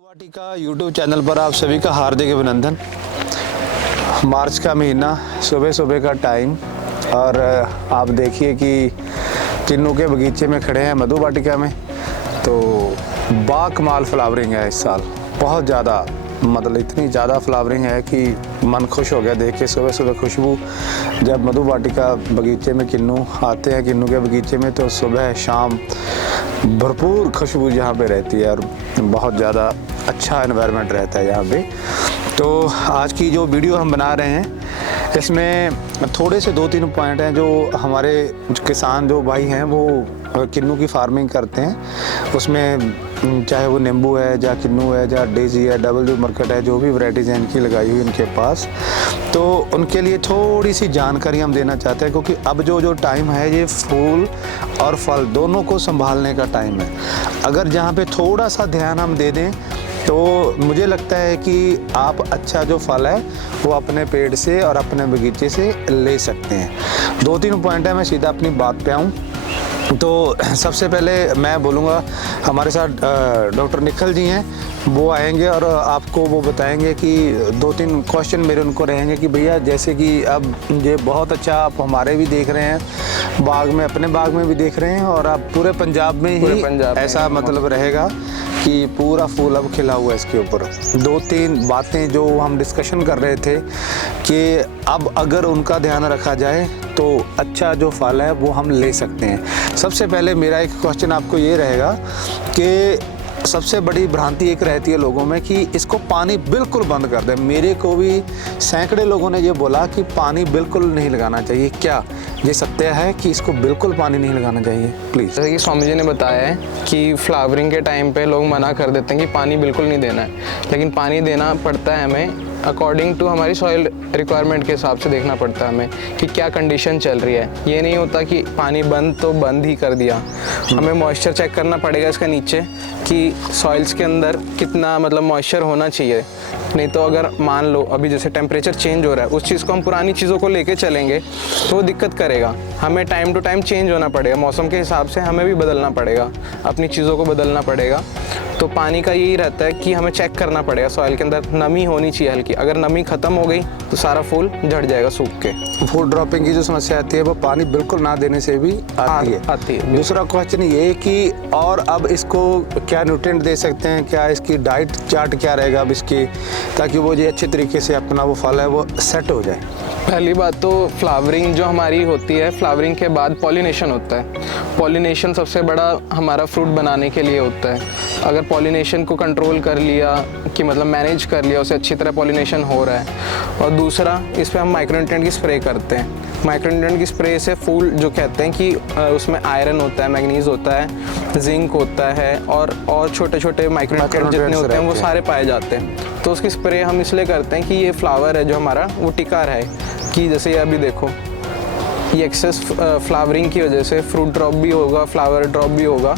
वाटिका YouTube channel पर आप सभी का हार्दिक अभिनंदन। मार्च का महीना, सुबह सुबह का टाइम, और आप देखिए कि किन्नू के बगीचे में खड़े हैं मधु वाटिका में। तो बाकमाल फ्लावरिंग है इस साल, बहुत ज़्यादा, मतलब इतनी ज़्यादा फ्लावरिंग है कि मन खुश हो गया देख के। सुबह सुबह खुशबू, जब मधु वाटिका बगीचे में किन्नू आते हैं, किन्नू के बगीचे में, तो सुबह शाम भरपूर खुशबू यहाँ पे रहती है और बहुत ज़्यादा अच्छा एनवायरनमेंट रहता है यहाँ पे। तो आज की जो वीडियो हम बना रहे हैं, इसमें थोड़े से 2-3 पॉइंट हैं जो हमारे किसान जो भाई हैं वो किन्नू की फार्मिंग करते हैं। उसमें चाहे वो नींबू है, या किन्नू है, या डेजी है, डबल जो मार्केट है, जो भी वैरायटीज़ हैं इनकी लगाई हुई इनके पास, तो उनके लिए थोड़ी सी जानकारी हम देना चाहते हैं। क्योंकि अब जो टाइम है, ये फूल और फल दोनों को संभालने का टाइम है। अगर जहाँ पे थोड़ा सा ध्यान हम दे दें तो मुझे लगता है कि आप अच्छा जो फल है वो अपने पेड़ से और अपने बगीचे से ले सकते हैं। 2-3 पॉइंट है, मैं सीधा अपनी बात पे आऊँ तो सबसे पहले मैं बोलूँगा, हमारे साथ डॉक्टर निखिल जी हैं, वो आएंगे और आपको वो बताएंगे कि 2-3 क्वेश्चन मेरे उनको रहेंगे कि भैया, जैसे कि अब ये बहुत अच्छा आप हमारे भी देख रहे हैं बाग में, अपने बाग में भी देख रहे हैं, और आप पूरे पंजाब में ही ऐसा मतलब रहेगा कि पूरा फूल अब खिला हुआ है इसके ऊपर। 2-3 बातें जो हम डिस्कशन कर रहे थे कि अब अगर उनका ध्यान रखा जाए तो अच्छा जो फल है वो हम ले सकते हैं। सबसे पहले मेरा एक क्वेश्चन आपको ये रहेगा कि सबसे बड़ी भ्रांति एक रहती है लोगों में कि इसको पानी बिल्कुल बंद कर दें। मेरे को भी सैकड़े लोगों ने ये बोला कि पानी बिल्कुल नहीं लगाना चाहिए। क्या ये सत्य है कि इसको बिल्कुल पानी नहीं लगाना चाहिए? प्लीज़। जैसे कि स्वामी जी ने बताया है कि फ्लावरिंग के टाइम पे लोग मना कर देते हैं कि पानी बिल्कुल नहीं देना है, लेकिन पानी देना पड़ता है हमें अकॉर्डिंग टू हमारी सॉइल रिक्वायरमेंट के हिसाब से देखना पड़ता है हमें कि क्या कंडीशन चल रही है। ये नहीं होता कि पानी बंद तो बंद ही कर दिया। हमें मॉइस्चर चेक करना पड़ेगा इसका नीचे कि सॉइल्स के अंदर कितना मतलब मॉइस्चर होना चाहिए। नहीं तो अगर मान लो अभी जैसे टेम्परेचर चेंज हो रहा है, उस चीज़ को हम पुरानी चीज़ों को लेके चलेंगे तो वो दिक्कत करेगा। हमें टाइम टू टाइम चेंज होना पड़ेगा, मौसम के हिसाब से हमें भी बदलना पड़ेगा, अपनी चीज़ों को बदलना पड़ेगा। तो पानी का यही रहता है कि हमें चेक करना पड़ेगा सॉइल के अंदर नमी होनी चाहिए हल्की। अगर नमी ख़त्म हो गई तो सारा फूल झड़ जाएगा सूख के। फूड ड्रॉपिंग की जो समस्या आती है वो पानी बिल्कुल ना देने से भी आती है। दूसरा क्वेश्चन ये कि और अब इसको क्या न्यूट्रिएंट दे सकते हैं, क्या इसकी डाइट चार्ट क्या रहेगा अब इसकी, ताकि वो जो अच्छे तरीके से अपना वो फल है वो सेट हो जाए? पहली बात तो फ्लावरिंग जो हमारी होती है, फ्लावरिंग के बाद पॉलिनेशन होता है। पॉलिनेशन सबसे बड़ा हमारा फ्रूट बनाने के लिए होता है। अगर पॉलिनेशन को कंट्रोल कर लिया कि मतलब मैनेज कर लिया, उसे अच्छी तरह पॉलिनेशन हो रहा है। और दूसरा, इस पर हम माइक्रोन्यूट्रिएंट की स्प्रे करते हैं। माइक्रोन्यूट्रिएंट की स्प्रे से फूल जो कहते हैं कि उसमें आयरन होता है, मैग्नीज होता है, जिंक होता है, और छोटे छोटे माइक्रोन्यूट्रिएंट जितने होते हैं वो सारे पाए जाते हैं। तो उसकी स्प्रे हम इसलिए करते हैं कि ये फ्लावर है जो हमारा वो टिका रहे। कि जैसे ये अभी देखो, ये एक्सेस फ्लावरिंग की वजह से फ्रूट ड्रॉप भी होगा, फ्लावर ड्रॉप भी होगा।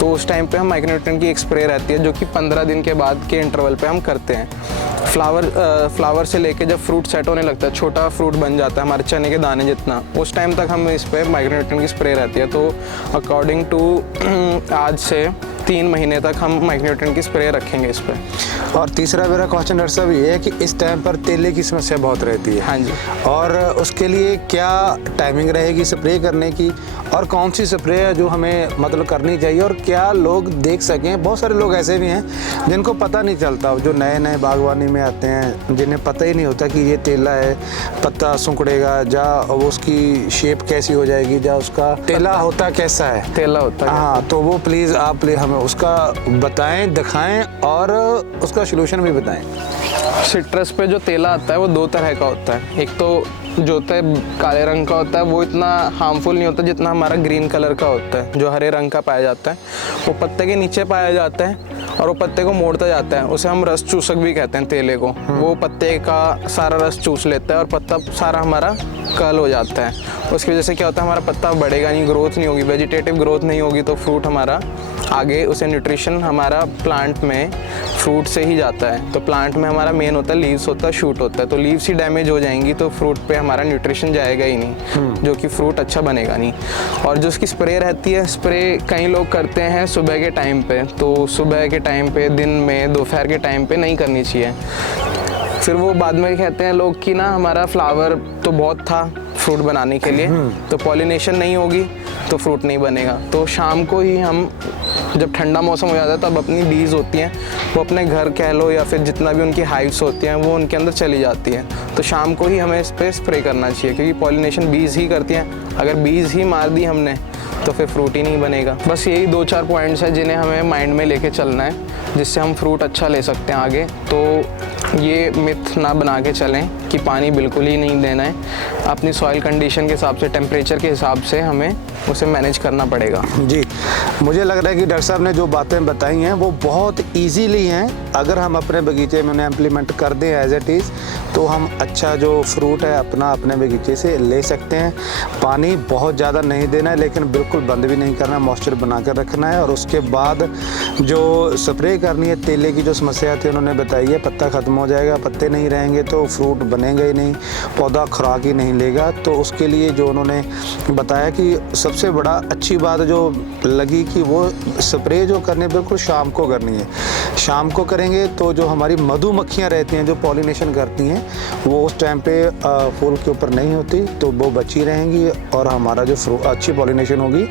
तो उस टाइम पे हम माइक्रोन्यूट्रिएंट की एक स्प्रे रहती है जो कि 15 दिन के बाद के इंटरवल पे हम करते हैं। फ्लावर से लेके जब फ्रूट सेट होने लगता है, छोटा फ्रूट बन जाता है हमारे चने के दाने जितना, उस टाइम तक हम इस पर माइक्रोन्यूट्रिएंट की स्प्रे रहती है। तो अकॉर्डिंग टू आज से 3 महीने तक हम माइक्रोन्यूट्रिएंट की स्प्रे रखेंगे इस पर। और तीसरा मेरा क्वेश्चन डॉक्टर साहब ये है कि इस टाइम पर तेले की समस्या बहुत रहती है। हाँ जी। और उसके लिए क्या टाइमिंग रहेगी स्प्रे करने की, और कौन सी स्प्रे है जो हमें मतलब करनी चाहिए, और क्या लोग देख सकें? बहुत सारे लोग ऐसे भी हैं जिनको पता नहीं चलता, जो नए नए बागवानी में आते हैं, जिन्हें पता ही नहीं होता कि ये तेला है, पत्ता सुंकड़ेगा, जा वो उसकी शेप कैसी हो जाएगी, जा उसका तेला होता कैसा है, तेला होता है। हाँ, तो वो प्लीज़ आप हमें उसका बताएं, दिखाएं और उसका सलूशन भी बताएं। सिट्रस पे जो तेला आता है वो 2 तरह का होता है। एक तो जो होता है काले रंग का होता है, वो इतना हार्मफुल नहीं होता जितना हमारा ग्रीन कलर का होता है जो हरे रंग का पाया जाता है। वो पत्ते के नीचे पाया जाता है और वो पत्ते को मोड़ता जाता है। उसे हम रस चूसक भी कहते हैं तेले को। वो पत्ते का सारा रस चूस लेता है और पत्ता सारा हमारा कर्ल हो जाता है। उसकी वजह से क्या होता है, हमारा पत्ता बढ़ेगा नहीं, ग्रोथ नहीं होगी, वेजिटेटिव ग्रोथ नहीं होगी, तो फ्रूट हमारा आगे उसे न्यूट्रिशन हमारा प्लांट में फ्रूट से ही जाता है। तो प्लांट में हमारा मेन होता है लीव्स होता है, शूट होता है, तो लीव्स ही डैमेज हो जाएंगी तो फ्रूट पे हमारा न्यूट्रिशन जाएगा ही नहीं, जो कि फ्रूट अच्छा बनेगा नहीं। और जो उसकी स्प्रे रहती है, स्प्रे कई लोग करते हैं सुबह के टाइम पे, तो सुबह के टाइम पे, दिन में, दोपहर के टाइम पे नहीं करनी चाहिए। फिर वो बाद में कहते हैं लोग कि ना हमारा फ्लावर तो बहुत था फ्रूट बनाने के लिए, तो पॉलिनेशन नहीं होगी तो फ्रूट नहीं बनेगा। तो शाम को ही हम, जब ठंडा मौसम हो जाता है, तब अपनी बीज होती हैं वो अपने घर कह लो या फिर जितना भी उनकी हाइव्स होती हैं वो उनके अंदर चली जाती हैं। तो शाम को ही हमें इस पर स्प्रे करना चाहिए, क्योंकि पॉलिनेशन बीज ही करती हैं। अगर बीज ही मार दी हमने तो फिर फ्रूट ही नहीं बनेगा। बस यही 2-4 पॉइंट्स हैं जिन्हें हमें माइंड में लेके चलना है, जिससे हम फ्रूट अच्छा ले सकते हैं आगे। तो ये मिथ ना बना के चलें कि पानी बिल्कुल ही नहीं देना है, अपनी सॉइल कंडीशन के हिसाब से, टेम्परेचर के हिसाब से हमें उसे मैनेज करना पड़ेगा। जी, मुझे लग रहा है कि डॉक्टर साहब ने जो बातें बताई हैं वो बहुत इजीली हैं। अगर हम अपने बगीचे में उन्हें इम्प्लीमेंट कर दें एज इट इज़, तो हम अच्छा जो फ्रूट है अपने बगीचे से ले सकते हैं। पानी बहुत ज़्यादा नहीं देना है, लेकिन बिल्कुल बंद भी नहीं करना, मॉइस्चर बना कर रखना है। और उसके बाद जो स्प्रे करनी है, तेले की जो समस्या थी उन्होंने बताई है, पत्ता ख़त्म हो जाएगा, पत्ते नहीं रहेंगे तो फ्रूट बनेगा ही नहीं, पौधा खुराक ही नहीं लेगा। तो उसके लिए जो उन्होंने बताया कि सबसे बड़ा अच्छी बात जो लगी कि वो स्प्रे जो करनी बिल्कुल शाम को करनी है। शाम को करेंगे तो जो हमारी मधुमक्खियाँ रहती हैं जो पॉलिनेशन करती हैं, वो उस टाइम पे फूल के ऊपर नहीं होती, तो वो बची रहेंगी और हमारा जो अच्छी पॉलिनेशन होगी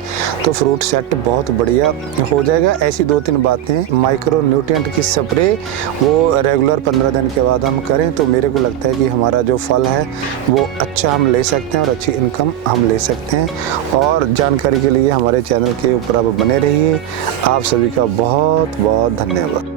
तो फ्रूट सेट बहुत बढ़िया हो जाएगा। ऐसी 2-3 बातें, माइक्रो न्यूट्रिएंट की स्प्रे वो रेगुलर 15 दिन के बाद हम करें तो मेरे को लगता है कि हमारा जो फल है वो अच्छा हम ले सकते हैं और अच्छी इनकम हम ले सकते हैं। और जानकारी के लिए हमारे चैनल के ऊपर आप बने रहिए। आप सभी का बहुत बहुत धन्यवाद।